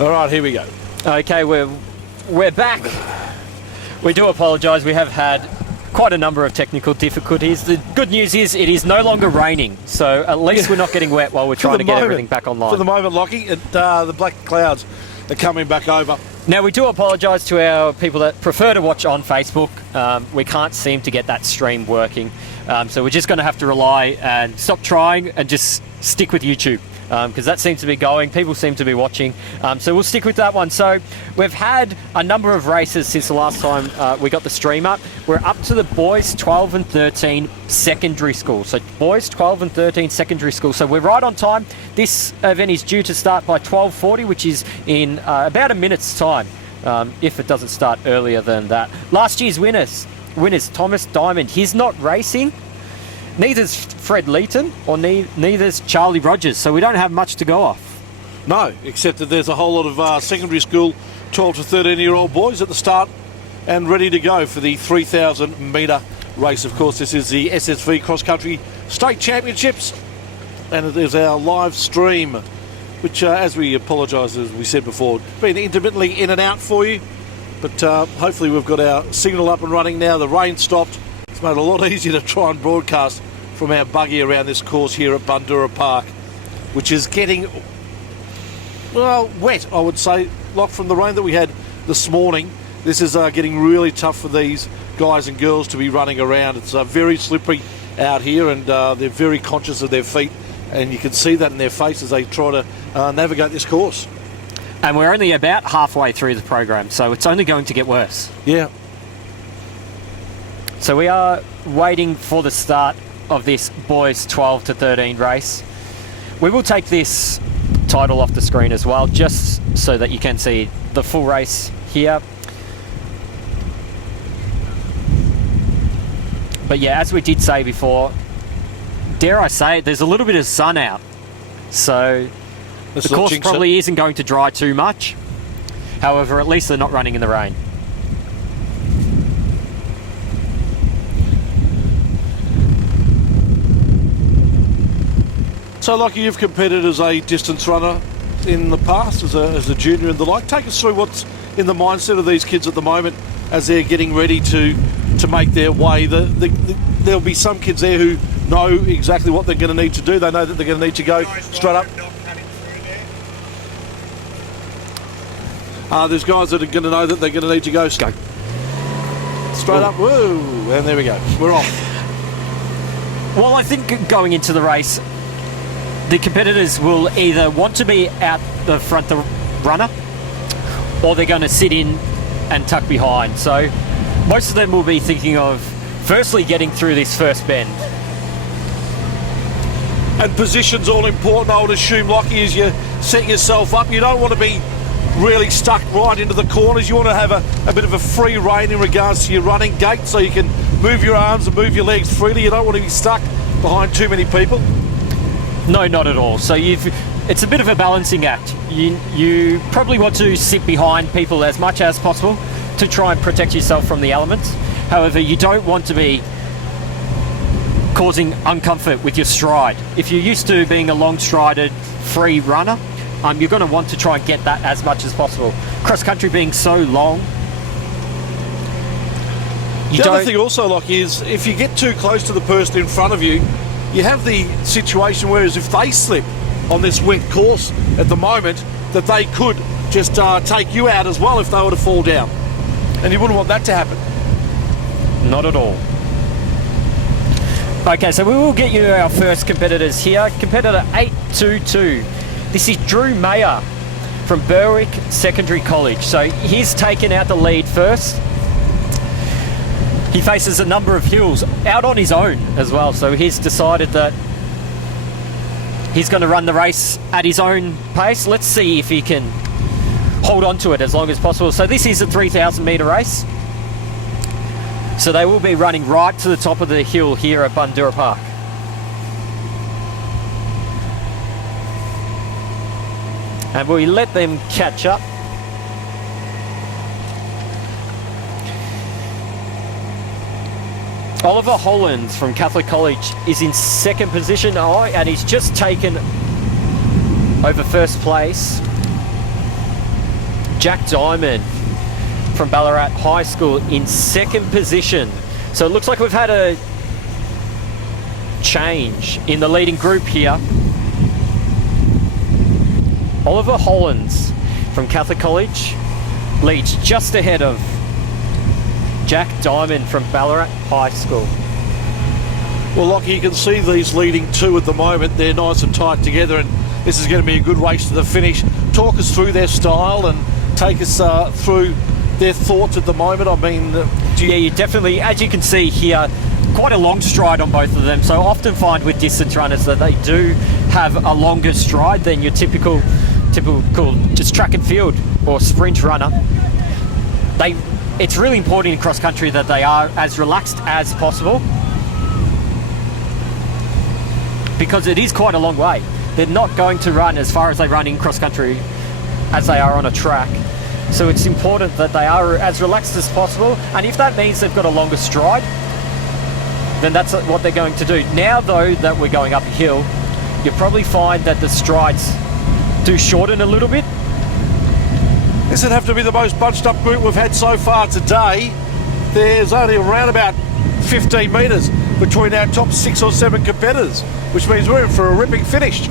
All right, here we go. Okay, we're back. We do apologise. We have had quite a number of technical difficulties. The good news is it is no longer raining, so at least we're not getting wet while we're trying to get everything back online. For the moment, Lockie, the black clouds are coming back over. Now, we do apologise to our people that prefer to watch on Facebook. We can't seem to get that stream working, so we're just going to have to rely and stop trying and just stick with YouTube. Because that seems to be going, people seem to be watching, so we'll stick with that one. So we've had a number of races since the last time we got the stream up. We're up to the boys 12 and 13 secondary school. So boys 12 and 13 secondary school. So we're right on time. This event is due to start by 12:40, which is in about a minute's time, if it doesn't start earlier than that. Last year's winners, Thomas Diamond. He's not racing. Neither's Fred Leeton or neither's Charlie Rogers, so we don't have much to go off. No, except that there's a whole lot of secondary school 12 to 13-year-old boys at the start and ready to go for the 3,000 metre race. Of course, this is the SSV Cross Country State Championships, and it is our live stream, which, as we apologise, as we said before, been intermittently in and out for you, but hopefully we've got our signal up and running now. The rain stopped. It's made it a lot easier to try and broadcast from our buggy around this course here at Bundoora Park, which is getting, well, wet, I would say. Locked from the rain that we had this morning, this is getting really tough for these guys and girls to be running around. It's very slippery out here, and they're very conscious of their feet, and you can see that in their faces as they try to navigate this course. And we're only about halfway through the program, so it's only going to get worse. Yeah. So we are waiting for the start of this boys 12 to 13 race. We will take this title off the screen as well, just so that you can see the full race here. But yeah, as we did say before, dare I say it, there's a little bit of sun out, so the course probably isn't going to dry too much. However, at least they're not running in the rain. So, Lockie, you've competed as a distance runner in the past, as a junior and the like. Take us through what's in the mindset of these kids at the moment as they're getting ready to make their way. There'll be some kids there who know exactly what they're going to need to do. They know that they're going to need to go straight up. There's guys that are going to know that they're going to need to go straight up. Woo! And there we go. We're off. Well, I think going into the race, the competitors will either want to be out the front, the runner, or they're going to sit in and tuck behind. So most of them will be thinking of firstly getting through this first bend. And position's all important, I would assume, Lockie, as you set yourself up. You don't want to be really stuck right into the corners. You want to have a bit of a free rein in regards to your running gait, so you can move your arms and move your legs freely. You don't want to be stuck behind too many people. No, not at all. So it's a bit of a balancing act. You probably want to sit behind people as much as possible to try and protect yourself from the elements. However, you don't want to be causing uncomfort with your stride. If you're used to being a long-strided free runner, you're going to want to try and get that as much as possible. Cross-country being so long. The other thing also, Lockie, is if you get too close to the person in front of you, you have the situation whereas if they slip on this wet course at the moment, that they could just take you out as well if they were to fall down. And you wouldn't want that to happen. Not at all. Okay, so we will get you our first competitors here. Competitor 822. This is Drew Mayer from Berwick Secondary College. So he's taken out the lead first. He faces a number of hills out on his own as well, so he's decided that he's going to run the race at his own pace. Let's see if he can hold on to it as long as possible. So this is a 3,000 metre race. So they will be running right to the top of the hill here at Bundoora Park. And we let them catch up. Oliver Hollands from Catholic College is in second position, and he's just taken over first place. Jack Diamond from Ballarat High School in second position. So it looks like we've had a change in the leading group here. Oliver Hollins from Catholic College leads just ahead of Jack Diamond from Ballarat High School. Well, Lockie, you can see these leading two at the moment. They're nice and tight together, and this is going to be a good race to the finish. Talk us through their style and take us through their thoughts at the moment. I mean, yeah, you definitely, as you can see here, quite a long stride on both of them. So often find with distance runners that they do have a longer stride than your typical just track and field or sprint runner. It's really important in cross country that they are as relaxed as possible, because it is quite a long way. They're not going to run as far as they run in cross country as they are on a track. So it's important that they are as relaxed as possible, and if that means they've got a longer stride, then that's what they're going to do. Now though that we're going up a hill, you'll probably find that the strides do shorten a little bit. This would have to be the most bunched up group we've had so far today. There's only around about 15 metres between our top 6 or 7 competitors, which means we're in for a ripping finish.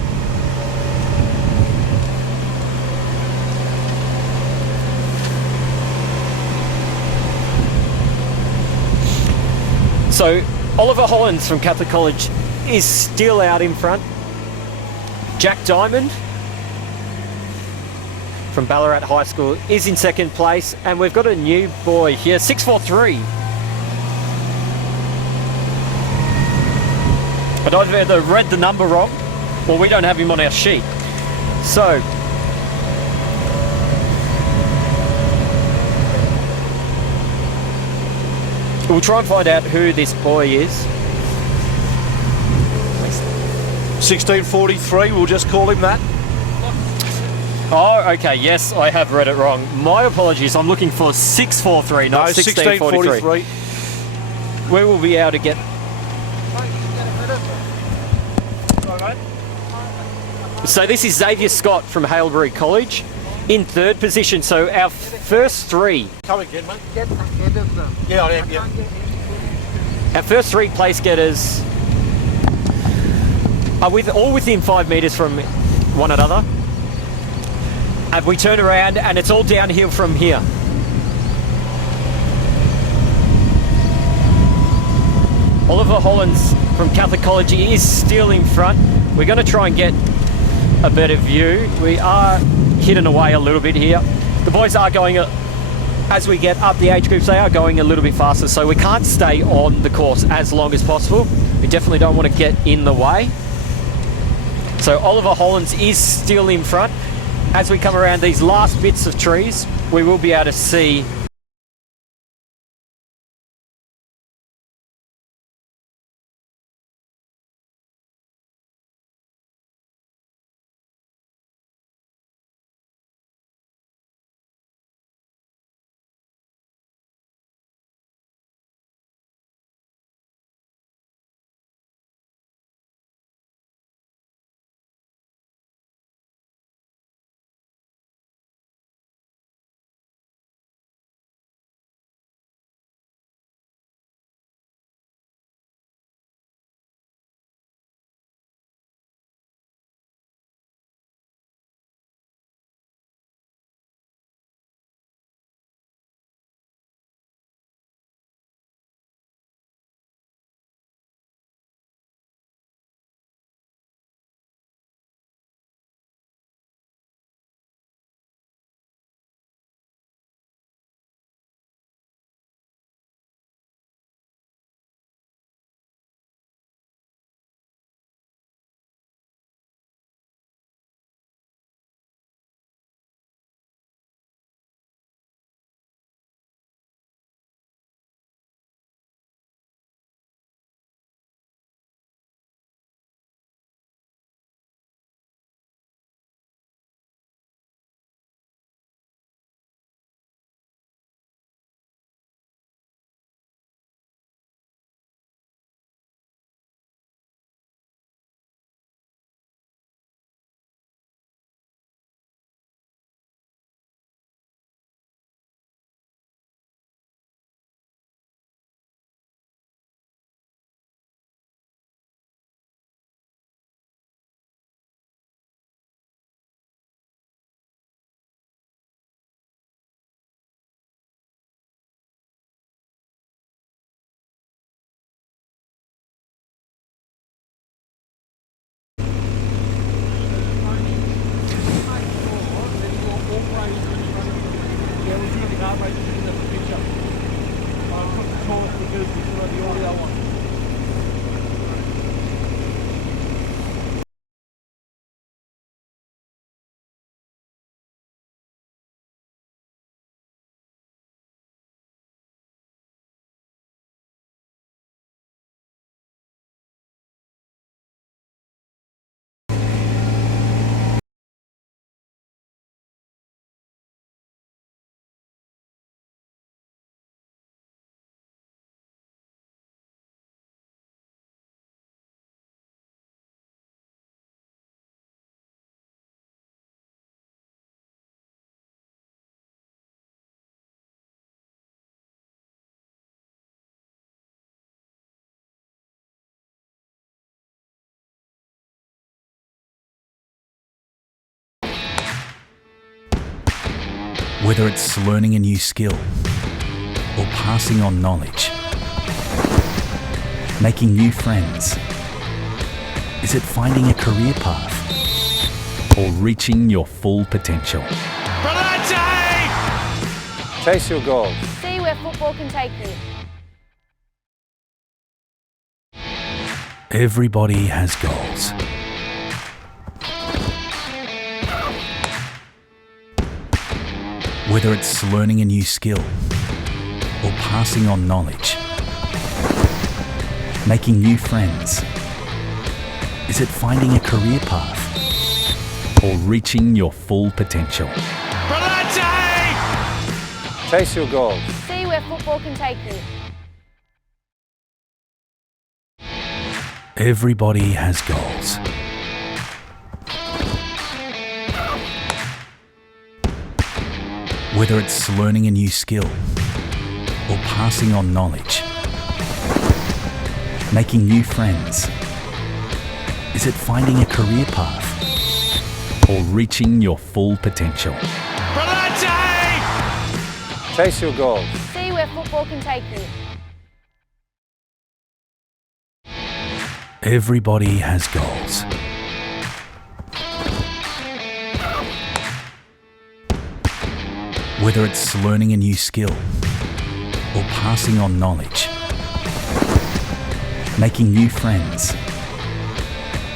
So Oliver Hollins from Catholic College is still out in front. Jack Diamond from Ballarat High School is in second place, and we've got a new boy here, 643. But I've either read the number wrong, or we don't have him on our sheet. So we'll try and find out who this boy is. 1643, we'll just call him that. Oh, okay, yes, I have read it wrong. My apologies, I'm looking for 643, not 1643. We will be able to get... So this is Xavier Scott from Hailbury College in third position. So our first three... Come again, mate. Get ahead of them. Yeah, I am, yeah. Our first three place getters are all within 5 metres from one another. And we turn around and it's all downhill from here. Oliver Hollins from Catholic College is still in front. We're going to try and get a better view. We are hidden away a little bit here. The boys are going, as we get up the age groups, they are going a little bit faster, so we can't stay on the course as long as possible. We definitely don't want to get in the way. So Oliver Hollins is still in front. As we come around these last bits of trees, we will be able to see Whether it's learning a new skill or passing on knowledge, making new friends, is it finding a career path or reaching your full potential? Chase your goals. See where football can take you. Everybody has goals. Whether it's learning a new skill or passing on knowledge, making new friends, is it finding a career path or reaching your full potential? Chase your goals. See where football can take you. Everybody has goals. Whether it's learning a new skill or passing on knowledge, making new friends, is it finding a career path or reaching your full potential? Chase your goals. See where football can take you. Everybody has goals. Whether it's learning a new skill or passing on knowledge, making new friends,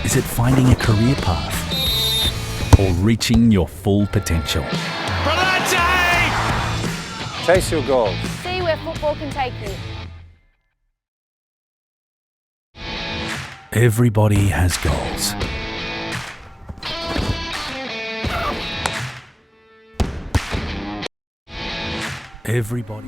is it finding a career path or reaching your full potential? Chase your goals. See where football can take you. Everybody has goals. Everybody.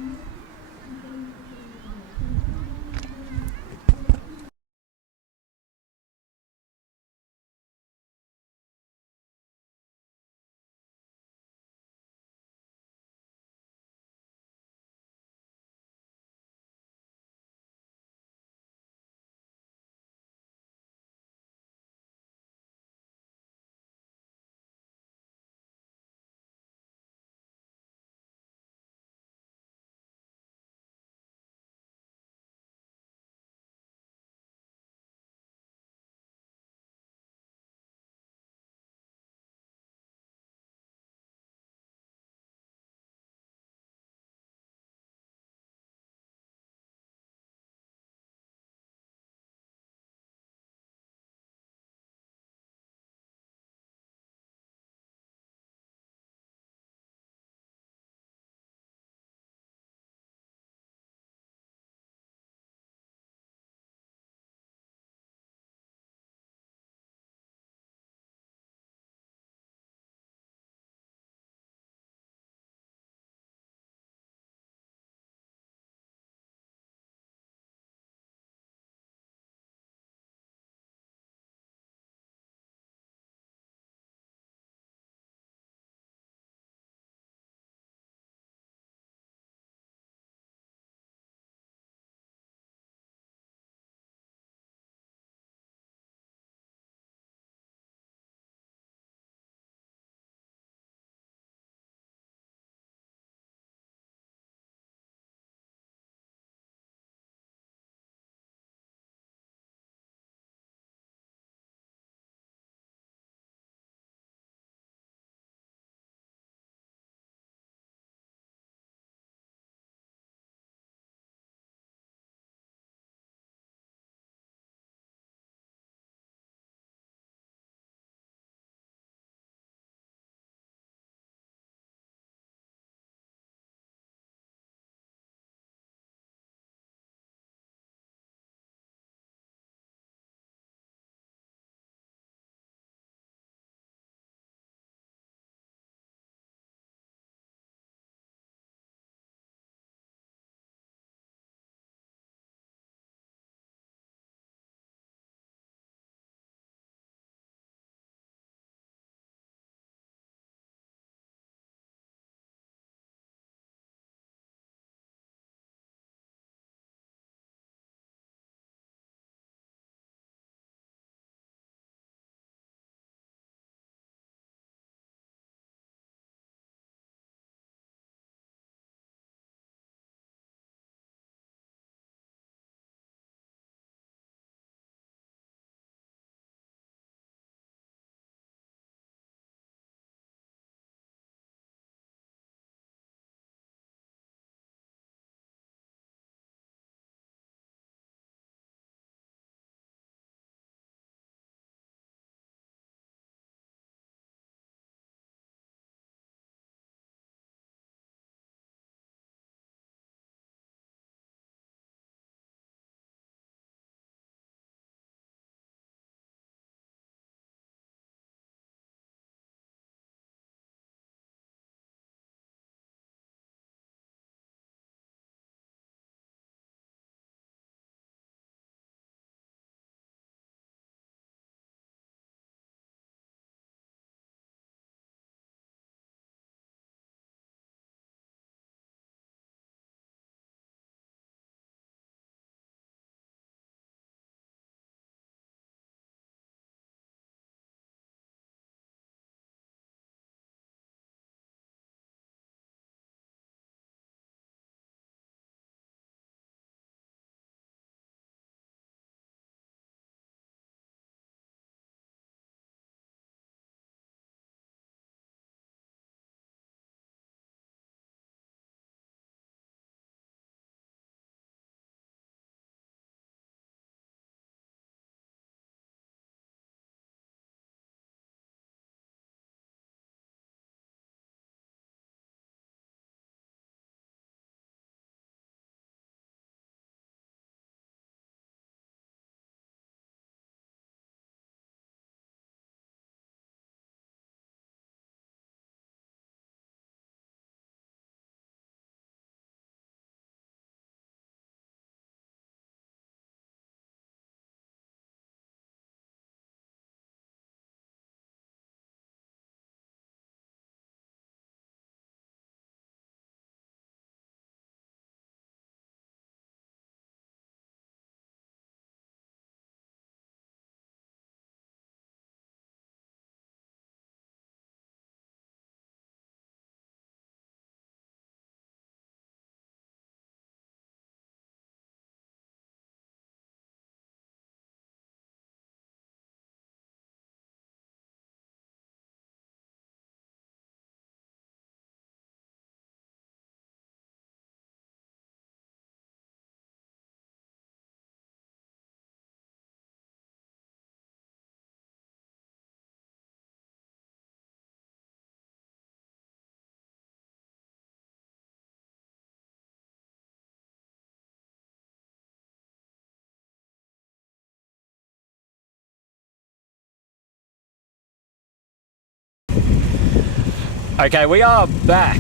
Okay, we are back.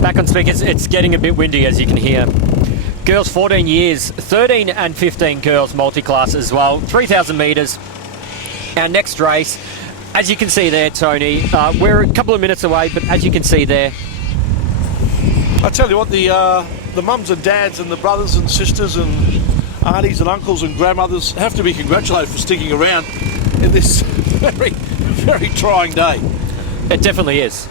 Back on speakers. It's getting a bit windy, as you can hear. Girls 14 years, 13 and 15 girls multi-class as well. 3,000 metres. Our next race, as you can see there, Tony, we're a couple of minutes away, but as you can see there. I tell you what, the mums and dads and the brothers and sisters and aunties and uncles and grandmothers have to be congratulated for sticking around in this very, very trying day. It definitely is.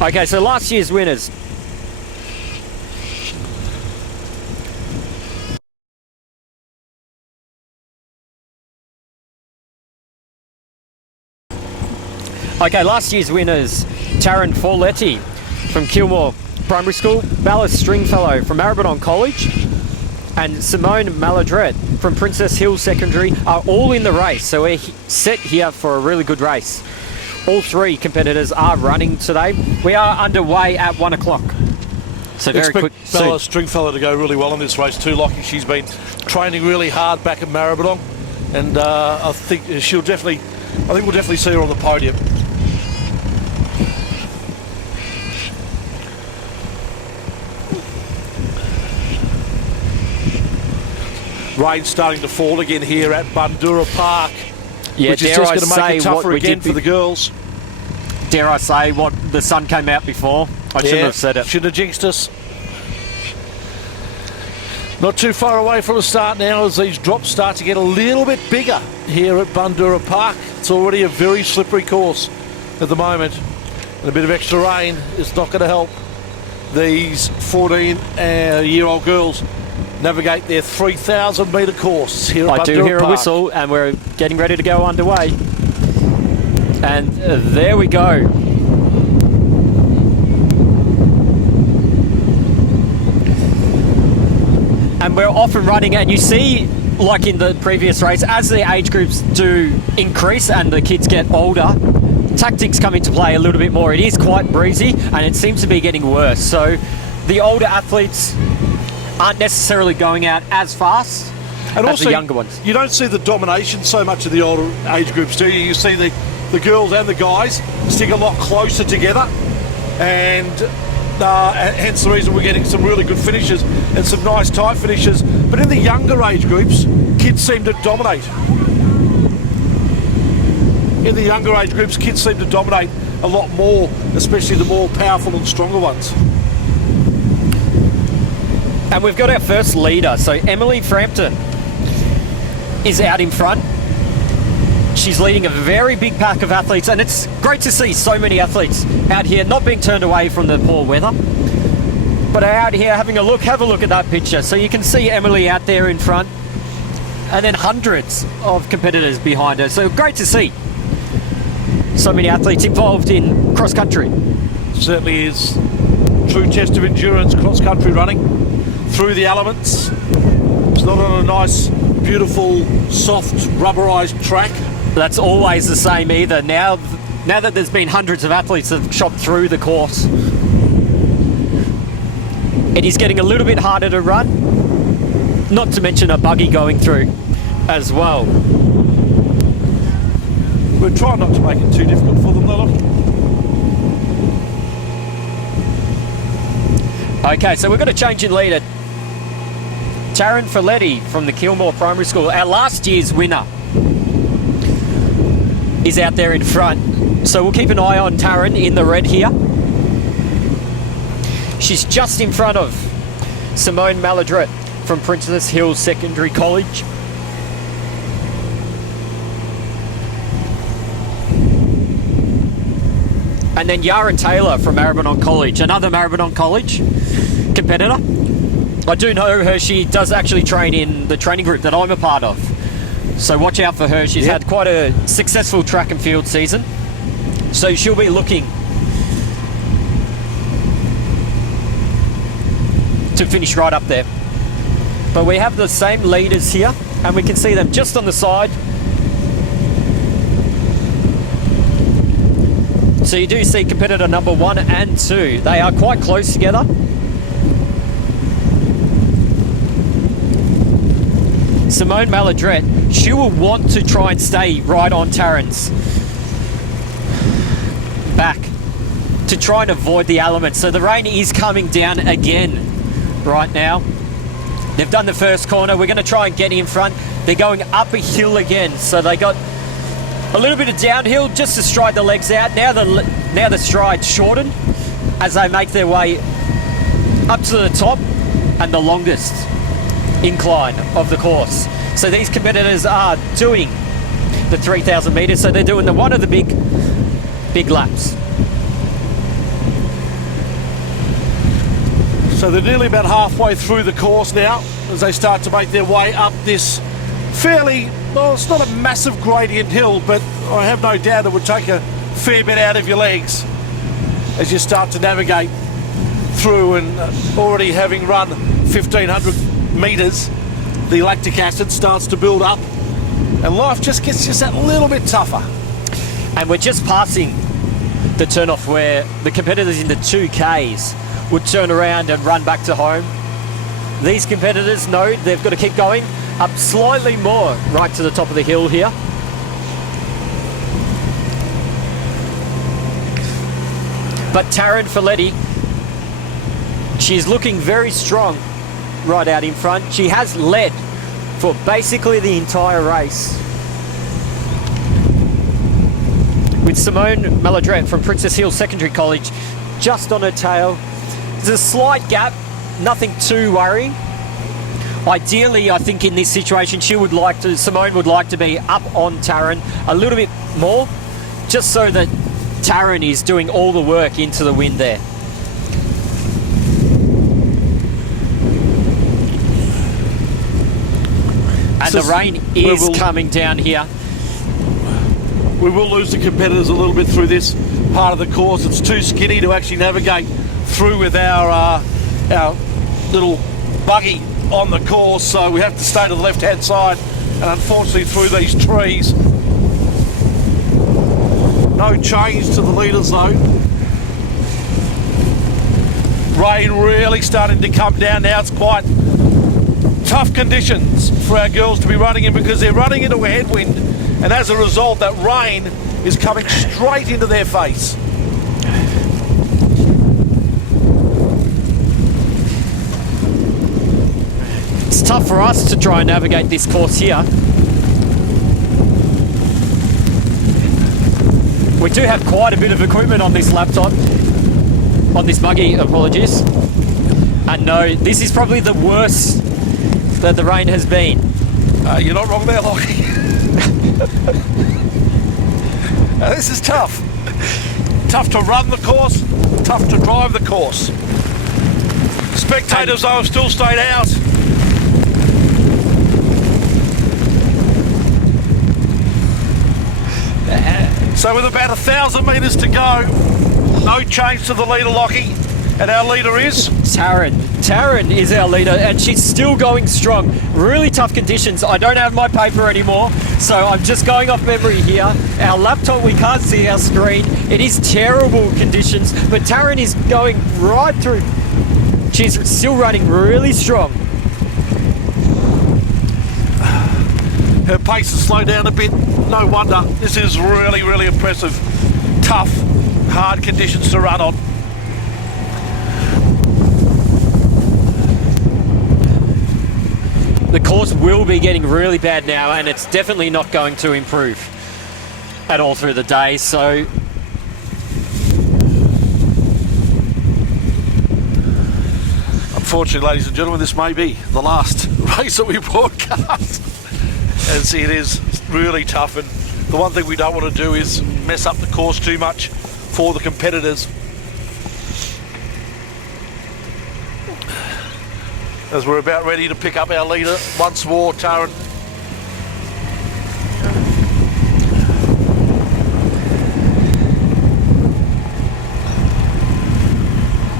Okay, so last year's winners. Okay, last year's winners, Taryn Folletti from Kilmore Primary School, Bella Stringfellow from Maribyrnong College, and Simone Maladret from Princess Hill Secondary are all in the race. So we're set here for a really good race. All three competitors are running today. We are underway at 1 o'clock. So very quick. Bella Stringfellow to go really well in this race too. Lockie, she's been training really hard back at Maribyrnong, and I think we'll definitely see her on the podium. Rain starting to fall again here at Bundoora Park, Yeah, which is just going to make it tougher again for the girls. Dare I say what the sun came out before? I shouldn't have said it. Shouldn't have jinxed us. Not too far away from the start now as these drops start to get a little bit bigger here at Bundoora Park. It's already a very slippery course at the moment, and a bit of extra rain is not going to help these 14-year-old girls navigate their 3,000 metre course here at Bundoora Park. I do hear a whistle, and we're getting ready to go underway. And there we go. And we're off and running, and you see, like in the previous race, as the age groups do increase and the kids get older, tactics come into play a little bit more. It is quite breezy, and it seems to be getting worse. So the older athletes aren't necessarily going out as fast and as also, the younger ones. You don't see the domination so much of the older age groups, do you? You see the girls and the guys stick a lot closer together, and hence the reason we're getting some really good finishes and some nice tight finishes. But in the younger age groups, kids seem to dominate. In the younger age groups, kids seem to dominate a lot more, especially the more powerful and stronger ones. And we've got our first leader. So Emily Frampton is out in front. She's leading a very big pack of athletes, and it's great to see so many athletes out here not being turned away from the poor weather, but are out here having a look. Have a look at that picture. So you can see Emily out there in front, and then hundreds of competitors behind her. So great to see so many athletes involved in cross country. Certainly is true test of endurance, cross country running through the elements. It's not on a nice, beautiful, soft, rubberized track. That's always the same either. Now that there's been hundreds of athletes that have shot through the course, it is getting a little bit harder to run, not to mention a buggy going through as well. We're trying not to make it too difficult for them though. Okay, so we've got a change in leader. Taryn Folletti from the Kilmore Primary School, our last year's winner, is out there in front. So we'll keep an eye on Taryn in the red here. She's just in front of Simone Maladret from Princess Hill Secondary College. And then Yara Taylor from Maribyrnong College, another Maribyrnong College competitor. I do know her. She does actually train in the training group that I'm a part of. So watch out for her. She's had quite a successful track and field season. So she'll be looking to finish right up there. But we have the same leaders here, and we can see them just on the side. So you do see competitor number 1 and 2. They are quite close together. Simone Maladrette, she will want to try and stay right on Taryn's back to try and avoid the elements. So the rain is coming down again right now. They've done the first corner. We're going to try and get in front. They're going up a hill again. So they got a little bit of downhill just to stride the legs out. Now the stride shortened as they make their way up to the top and the longest incline of the course. So these competitors are doing the 3,000 metres. So they're doing one of the big laps. So they're nearly about halfway through the course now as they start to make their way up this fairly, well, it's not a massive gradient hill, but I have no doubt it would take a fair bit out of your legs as you start to navigate through, and already having run 1,500 metres, the lactic acid starts to build up and life just gets just that little bit tougher. And we're just passing the turn-off where the competitors in the 2Ks would turn around and run back to home. These competitors know they've got to keep going up slightly more right to the top of the hill here. But Taryn Folletti, she's looking very strong right out in front. She has led for basically the entire race. With Simone Maladrette from Princess Hill Secondary College just on her tail. There's a slight gap, nothing too worrying. Ideally, I think in this situation, Simone would like to be up on Taryn a little bit more, just so that Taryn is doing all the work into the wind there. And the rain is coming down here. We will lose the competitors a little bit through this part of the course. It's too skinny to actually navigate through with our little buggy on the course, so we have to stay to the left-hand side and unfortunately through these trees. No change to the leaders though. Rain really starting to come down now. It's quite tough conditions for our girls to be running in because they're running into a headwind, and as a result that rain is coming straight into their face. It's tough for us to try and navigate this course here. We do have quite a bit of equipment on this laptop, on this buggy, apologies. And no, this is probably the worst that the rain has been. You're not wrong there, Lockie. This is tough. Tough to run the course, tough to drive the course. Spectators, though, have still stayed out. So with about 1,000 metres to go, no change to the leader, Lockie, and our leader is? Taryn. Taryn is our leader, and she's still going strong. Really tough conditions. I don't have my paper anymore, so I'm just going off memory here. Our laptop, we can't see our screen. It is terrible conditions, but Taryn is going right through. She's still running really strong. Her pace has slowed down a bit. No wonder. This is really, really impressive. Tough, hard conditions to run on. The course will be getting really bad now, and it's definitely not going to improve at all through the day. So unfortunately, ladies and gentlemen, this may be the last race that we broadcast. As it is really tough, and the one thing we don't want to do is mess up the course too much for the competitors. As we're about ready to pick up our leader once more, Taryn.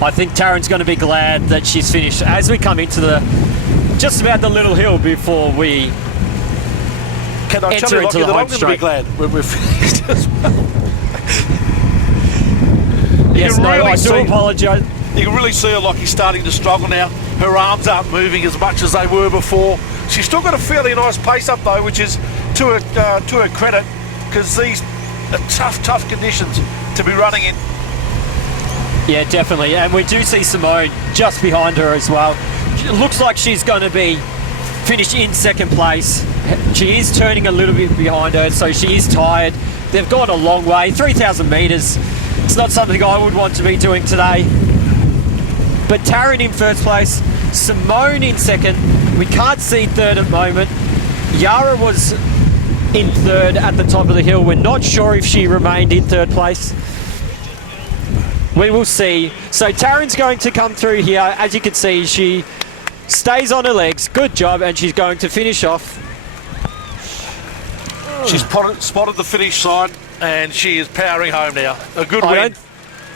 I think Taryn's going to be glad that she's finished as we come into just about the little hill before we Can I tell you, Lockie, that I'm going to be glad when we're finished as well. Yes, no, I do apologise. You can really see her, Lockie, starting to struggle now. Her arms aren't moving as much as they were before. She's still got a fairly nice pace up though, which is to her credit, because these are tough conditions to be running in. Yeah, definitely. And we do see Simone just behind her as well. It looks like she's going to be finished in second place. She is turning a little bit behind her, so she is tired. They've gone a long way, 3,000 metres. It's not something I would want to be doing today. But Taryn in first place, Simone in second. We can't see third at the moment. Yara was in third at the top of the hill. We're not sure if she remained in third place. We will see. So Taryn's going to come through here. As you can see, she stays on her legs. Good job, and she's going to finish off. She's spotted the finish sign, and she is powering home now. A good win.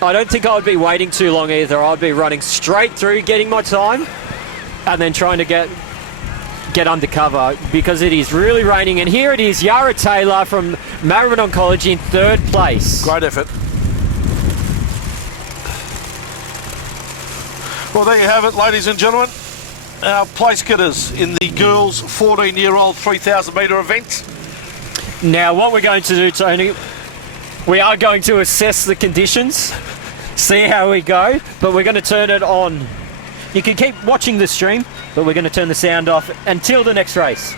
I don't think I would be waiting too long either. I'd be running straight through, getting my time, and then trying to get undercover, because it is really raining. And here it is, Yara Taylor from Maribyrnong College in third place. Great effort. Well, there you have it, ladies and gentlemen. Our place getters in the girls' 14-year-old 3,000 metre event. Now, what we're going to do, Tony, we are going to assess the conditions, see how we go, but we're going to turn it on. You can keep watching the stream, but we're going to turn the sound off until the next race.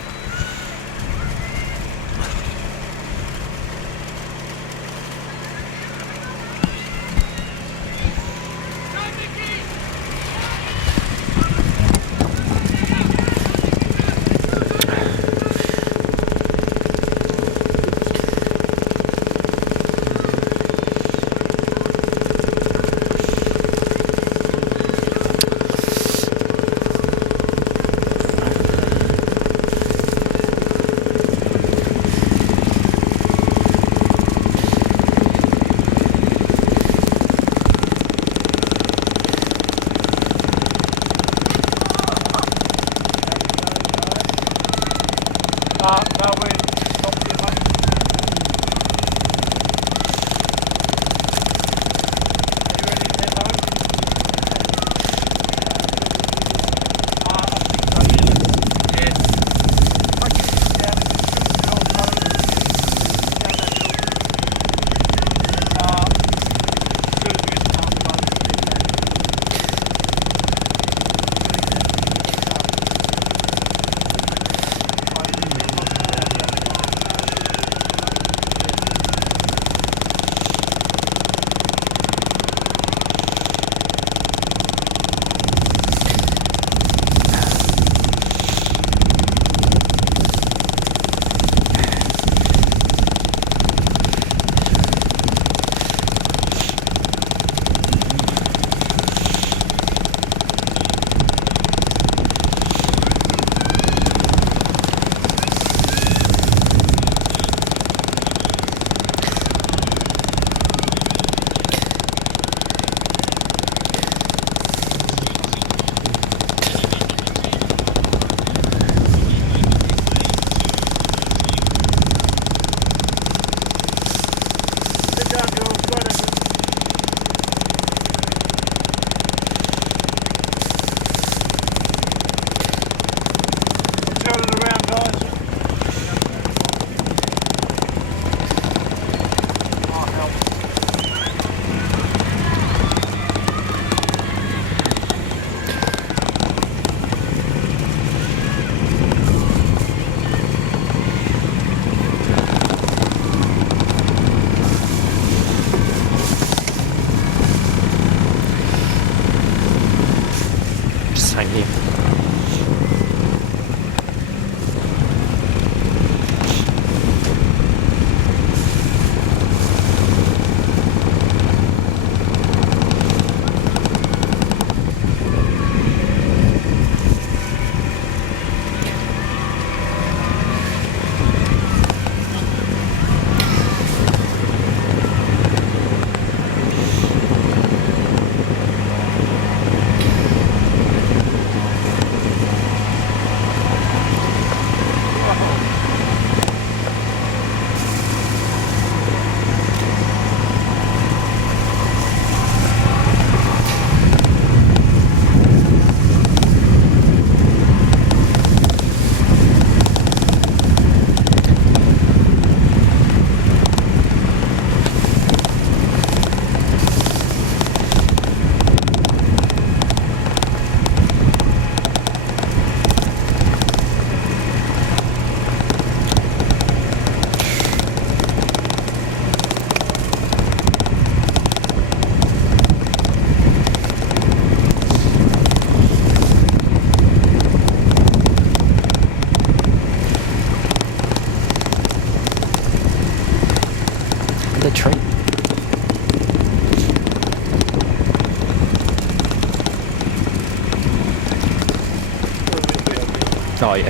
Oh yeah.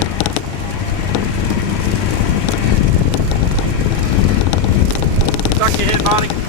Duck your head, Marty.